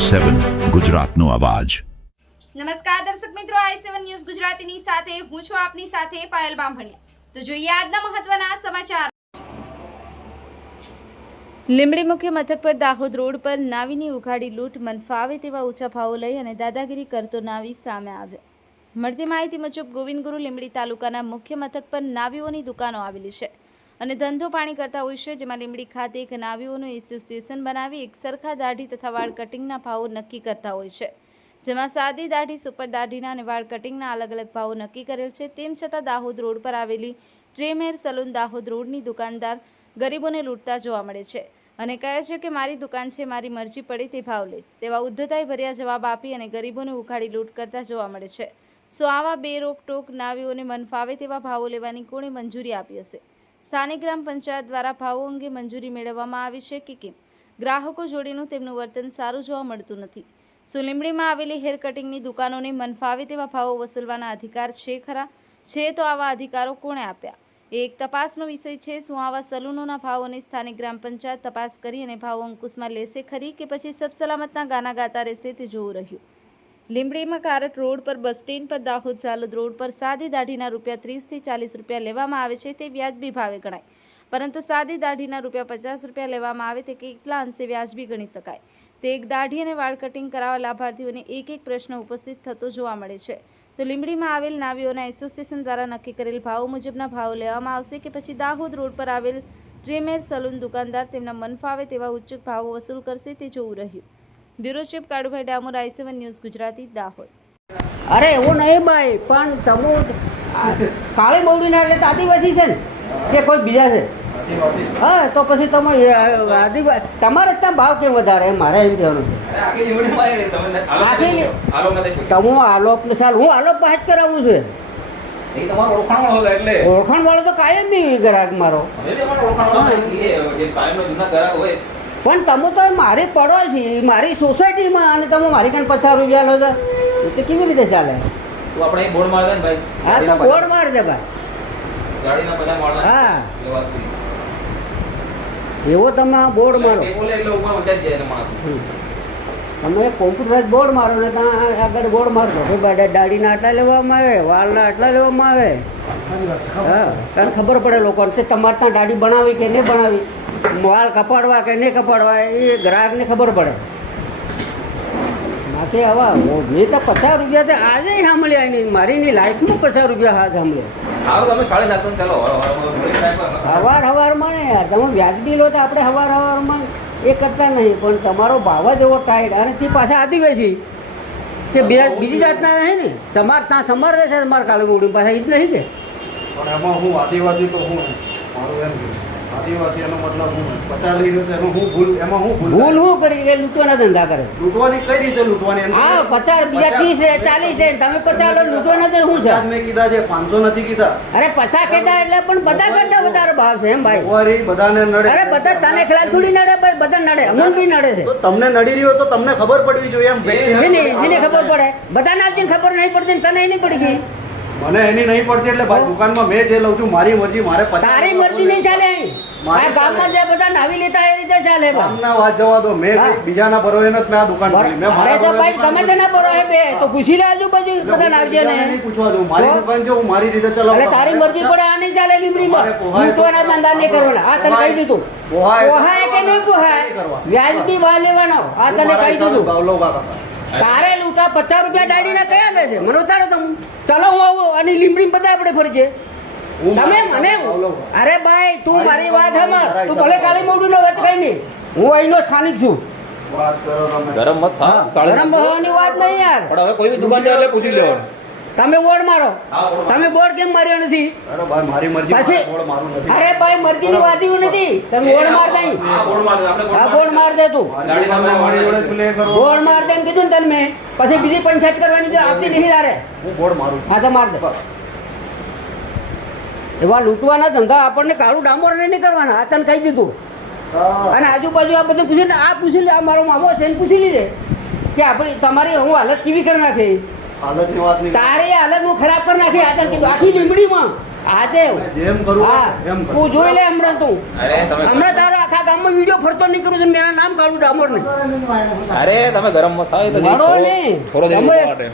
7 ગુજરાતનો અવાજ। નમસ્કાર દર્શક મિત્રો, i7 ન્યૂઝ ગુજરાતીની સાથે હું છું આપની સાથે પાયલ બામભણિયા। તો જોઈએ આજના મહત્વના સમાચાર। લીંબડી મુખ્ય મથક પર દાહોદ રોડ પર નાવીની ઉઘાડી લૂંટ, મન ફાવે તેવા ઊંચા ભાવો લઈ અને દાદાગીરી કરતો નાવી સામે આવ્યો। મળતી માહિતી મુજબ ગોવિંદગુરુ લીંબડી તાલુકાના મુખ્ય મથક પર નાવીઓની દુકાનો આવેલી છે અને ધંધો પાણી કરતા હોય છે, જેમાં લીંબડી ખાતે એક નાવીઓનું એસોસિએશન બનાવી એક સરખા દાઢી તથા વાળ કટિંગના ભાવો નક્કી કરતા હોય છે, જેમાં સાદી દાઢી, સુપર દાઢીના અને વાળ કટિંગના અલગ અલગ ભાવો નક્કી કરેલ છે। તેમ છતાં દાહોદ રોડ પર આવેલી ટ્રીમ હેર સલૂન દાહોદ રોડની દુકાનદાર ગરીબોને લૂંટતા જોવા મળે છે અને કહે છે કે મારી દુકાન છે, મારી મરજી પડે તે ભાવ લઈશ તેવા ઉદ્ધતાઈ ભર્યા જવાબ આપી અને ગરીબોને ઉખાડી લૂંટ કરતા જોવા મળે છે। સો આવા બેરોકટોક નાવીઓને મન ફાવે તેવા ભાવો લેવાની કોણે મંજૂરી આપી હશે? સ્થાનિક ગ્રામ પંચાયત દ્વારા ભાવો અંગે મંજૂરી મેળવવામાં આવી છે કે કેમ? ગ્રાહકો જોડીનું તેમનું વર્તન સારું જોવા મળતું નથી। શું લીંબડીમાં આવેલી હેર કટિંગની દુકાનોને મન ફાવે તેવા ભાવો વસૂલવાના અધિકાર છે ખરા? છે તો આવા અધિકારો કોણે આપ્યા? એ એક તપાસનો વિષય છે। શું આવા સલૂનોના ભાવોની સ્થાનિક ગ્રામ પંચાયત તપાસ કરી અને ભાવો અંકુશમાં લેશે ખરી કે પછી સબ સલામતના ગાના ગાતા રહેશે તે જોવું રહ્યું। લીંબડીમાં કારટ રોડ પર, બસ સ્ટેન્ડ પર, દાહોદ ઝાલોદ રોડ પર સાદી દાઢીના ₹30 થી ₹40 લેવામાં આવે છે તે વ્યાજબી ભાવે ગણાય, પરંતુ સાદી દાઢીના ₹50 લેવામાં આવે તે કેટલા અંશે વ્યાજબી ગણી શકાય? તે એક દાઢી અને વાળ કટિંગ કરાવવા લાભાર્થીઓને એક પ્રશ્ન ઉપસ્થિત થતો જોવા મળે છે। તો લીંબડીમાં આવેલ નાવીઓના એસોસિએશન દ્વારા નક્કી કરેલ ભાવો મુજબના ભાવો લેવામાં આવશે કે પછી દાહોદ રોડ પર આવેલ ટ્રીમ હેર સલૂન દુકાનદાર તેમના મન ફાવે તેવા ઉચ્ચ ભાવો વસૂલ કરશે તે જોવું રહ્યું। Bureau chief Kalubhai Damor, i7 news Gujarati, Dahod. અરે એવું નહીં ભાઈ, પણ તમે કાળી બોલડીના એટલે આદિવાસી છે ને કે કોઈ બીજા છે? હા, તો પછી તમે આદિવાસી તમારે ત્યાં ભાવ કેમ વધારે? મારે એમ કહેવાનું છે તમે આલોપ ને સાલ હું આલોપ જ કરાવું છું। ઓળખાણ વાળો તો કાયમ બી ગ્રાહક મારો, પણ તમે તો મારી પડોશી, મારી સોસાયટીમાં, અને તમે મારી કાંઈ ₹50 લો છો તો કેવી રીતે ચાલે? બોર્ડ માર દે ભાઈ। હા, તો બોર્ડ માર દે ભાઈ। હા, એવો તમે બોર્ડ મારો, તમે કોમ્પ્યુટરાઇઝ બોર્ડ મારો ને ત્યાં આગળ બોર્ડ મારશો કે દાઢીના આટલા લેવામાં આવે, વાળના આટલા લેવામાં આવે। હા, કારણ ખબર પડે લોકોને કે તમારે ત્યાં દાઢી બનાવી કે નહીં બનાવી, વાળ કપાડવા કે નહીં કપાડવા, એ ગ્રાહકને ખબર પડે। બાકી આવા મેં તો ₹50 છે આજે સાંભળ્યા નહીં, મારી લાઈફમાં ₹50 હાથ સાંભળ્યા। હવાર ને યાર તમે વ્યાજબી લો તો આપણે હવારમાં એ કરતા નહીં, પણ તમારો ભાવ જ એવો ટાઈટ, અને તે પાછા આદિવાસી કે બીજી જાતના નહીં ને, તમારે ત્યાં સમાર રહેશે, તમારે કાળું મોડું પાછા એ જ નહીં છે। પણ એમાં હું આદિવાસી તો હું મારું એમ આદિવાસી એનો મતલબ હું 50 લીધું તો એમાં હું ભૂલ ભૂલ શું કરી કે લૂંટવાના ધંધા કરે? લૂંટવાની કઈ રીતે લૂંટવાની? હા, 50 બીજા 30 છે, 40 છે, તમે 50 લો લૂંટવાના તો શું છે? મેં કીધા છે, 500 નથી કીધા। અરે 50 કીધા એટલે પણ બધા કરતા વધારે ભાવ છે એમ ભાઈ। બધાને નડે? અરે બધા તને ખેલા થોડી નડે ભાઈ, બધા નડે, અમન બી નડે છે। તો તમને નડી રહ્યો તો તમને ખબર પડવી જોઈએ એમ એને ખબર પડે, બધાને આપતી ખબર નહીં પડતી, તને નહીં પડી ગઈ? મને એની નહીં પડતી એટલે ભાઈ દુકાનમાં મેં જે લઉં છું મારી મરજી, મારે તારી મરજી નહીં ચાલે। આ ગામમાં જે બધા નાવી લેતા એ રીતે ચાલે ભાઈ। ગામના વાત જવા દો, મેં બીજાના ભરોએ નથી મેં આ દુકાન ખોલી। મેં અરે તો ભાઈ તમે તેના ભરોએ બે તો પૂછી લે આજુબાજુ બધા નાવજે ને, નહીં પૂછવા દઉં, મારી દુકાન છે, હું મારી રીતે ચલાવું। એટલે તારી મરજી પડે આ નહીં ચાલે લીંબડીમાં, લૂંટવાના ધંધા નહીં કરવાના। આ તને કહી દીધું, પોહાય કે નહીં પોહાય, વ્યાજબી ભાવ લેવાનો, આ તને કહી દીધું। તારે લૂંટા ₹50 દાડીના કયા લે છે મને ઉતારો તમે? ચાલો હું આવું અને લીંબડી બધા આપણે ફરજે તમે મને। અરે ભાઈ તું મારી વાત સાંભળ, તું ભલે કાળી મોઢું નો વાત કઈ નહીં, હું અહીંનો સ્થાનિક છું। ગરમ મત થા, ગરમ હોવાની વાત નહીં યાર, પણ હવે કોઈ બી દુકાન જાય એટલે પૂછી લેવાનું। તમે બોર્ડ મારો, તમે બોર્ડ કેમ માર્યો નથી? અરે ભાઈ મારી મરજી, બોર્ડ મારું નથી। અરે ભાઈ મરજી ની વાત એવું નથી, તમે બોર્ડ માર દઈ, હા બોર્ડ માર દે તું, બોર્ડ માર દે એમ કીધું ને તને મેં, પછી બીજી પંચાયત કરવાની આપતી નહીં તારે। હું બોર્ડ મારું। હા તો માર દે। એવા લૂંટવાના ધંધા આપણને કાળું ડામોર નહીં કરવાના, આ તને કહી દીધું। અને આજુબાજુ આ બધું પૂછ્યું ને, આ પૂછી લે, આ મારો મામો છે એને પૂછી લીધે કે આપણી તમારી હું હાલત કેવી કરી નાખી, હાલતની વાત નહીં, તારી હાલત હું ખરાબ કરી નાખી આ તને કીધું આખી લીંબડીમાં। આજે જેમ કરું એમ તું જોઈ લે હમણાં, તું હમણાં તારા આખા ગામમાં કોઈ વિડીયો ફરતો નહીં કરું છું મેરા નામ કાઢું ડામોર ને અરે તમે ગરમ મત થાવ એ તો વાળો થોડો- નહીં થોડો દિવસ તમે માટે